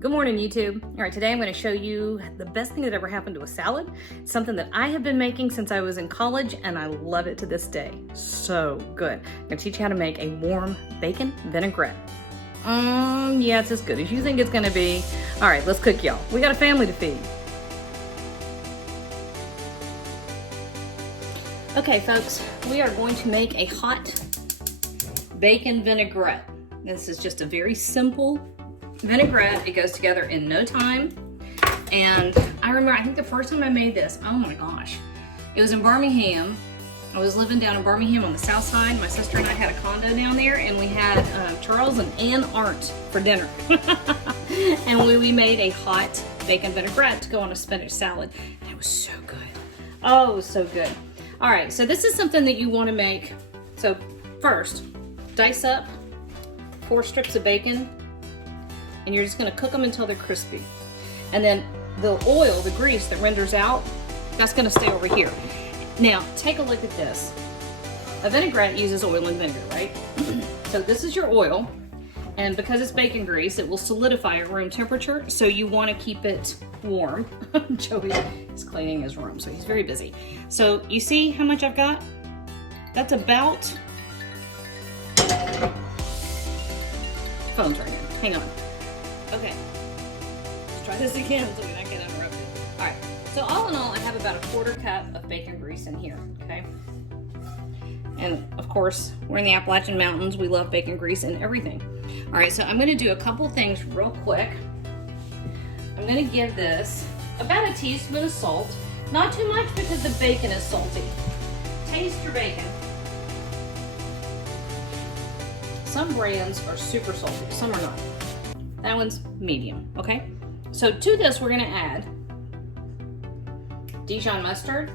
Good morning, YouTube. All right, today I'm going to show you the best thing that ever happened to a salad. It's something that I have been making since I was in college, and I love it to this day. So good. I'm going to teach you how to make a warm bacon vinaigrette. Yeah, it's as good as you think it's going to be. All right, let's cook, y'all. We got a family to feed. Okay, folks, we are going to make a hot bacon vinaigrette. This is just a very simple vinaigrette. It goes together in no time. And I remember, I think the first time I made this, oh my gosh, it was in Birmingham. I was living down in Birmingham on the south side. My sister and I had a condo down there, and we had Charles and Ann Arndt for dinner. And we made a hot bacon vinaigrette to go on a spinach salad. And it was so good. Oh, it was so good. All right, so this is something that you want to make. So first, dice up 4 strips of bacon, and you're just going to cook them until they're crispy. And then the oil, the grease that renders out, that's going to stay over here. Now, take a look at this. A vinaigrette uses oil and vinegar, right? So this is your oil, and because it's bacon grease, it will solidify at room temperature, so you want to keep it warm. Joey is cleaning his room, so he's very busy. So you see how much I've got? That's about... Phone's ringing. Hang on. Okay. Let's try this again so we don't get interrupted. All right. So all in all, I have about a 1/4 cup of bacon grease in here, okay? And of course, we're in the Appalachian Mountains. We love bacon grease and everything. All right, so I'm gonna do a couple things real quick. I'm gonna give this about a teaspoon of salt. Not too much because the bacon is salty. Taste your bacon. Some brands are super salty, some are not. That one's medium, okay? So to this, we're gonna add Dijon mustard.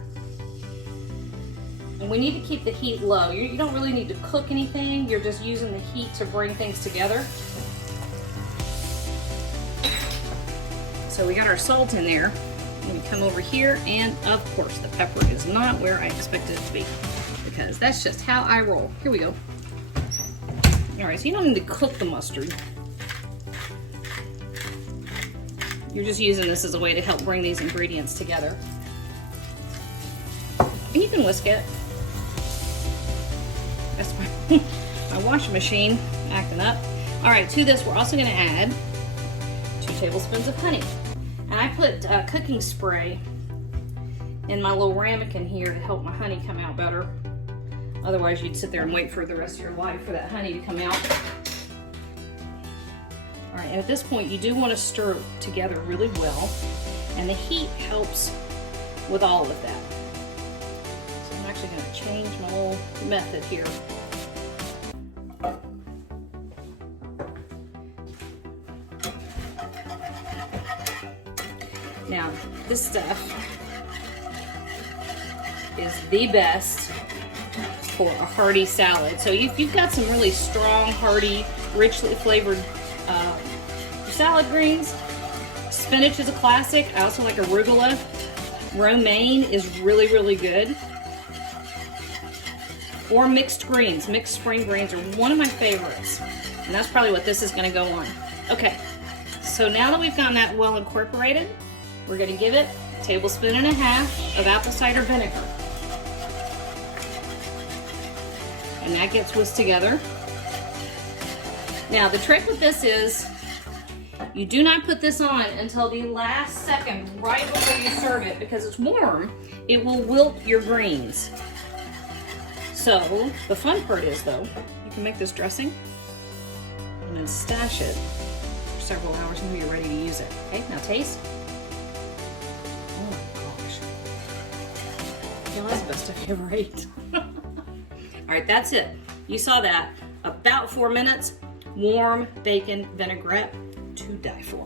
And we need to keep the heat low. You don't really need to cook anything. You're just using the heat to bring things together. So we got our salt in there. Let me come over here, and of course the pepper is not where I expected it to be, because that's just how I roll. Here we go. All right, so you don't need to cook the mustard. You're just using this as a way to help bring these ingredients together. And you can whisk it. That's my washing machine acting up. All right, to this, we're also gonna add 2 tablespoons of honey. And I put cooking spray in my little ramekin here to help my honey come out better. Otherwise, you'd sit there and wait for the rest of your life for that honey to come out. All right, and at this point, you do want to stir it together really well, and the heat helps with all of that. So I'm actually going to change my whole method here. Now, this stuff is the best for a hearty salad. So if you've got some really strong, hearty, richly flavored salad greens, spinach is a classic. I also like arugula. Romaine is really, really good. Or mixed greens. Mixed spring greens are one of my favorites. And that's probably what this is going to go on. Okay, so now that we've gotten that well incorporated, we're going to give it 1.5 tablespoons of apple cider vinegar. And that gets whisked together. Now the trick with this is you do not put this on until the last second right before you serve it, because it's warm. It will wilt your greens. So the fun part is, though, you can make this dressing and then stash it for several hours until you're ready to use it. Okay, now taste. Oh my gosh. Yeah, that's the best I've ever ate. All right, that's it. You saw that. About 4 minutes. Warm bacon vinaigrette to die for.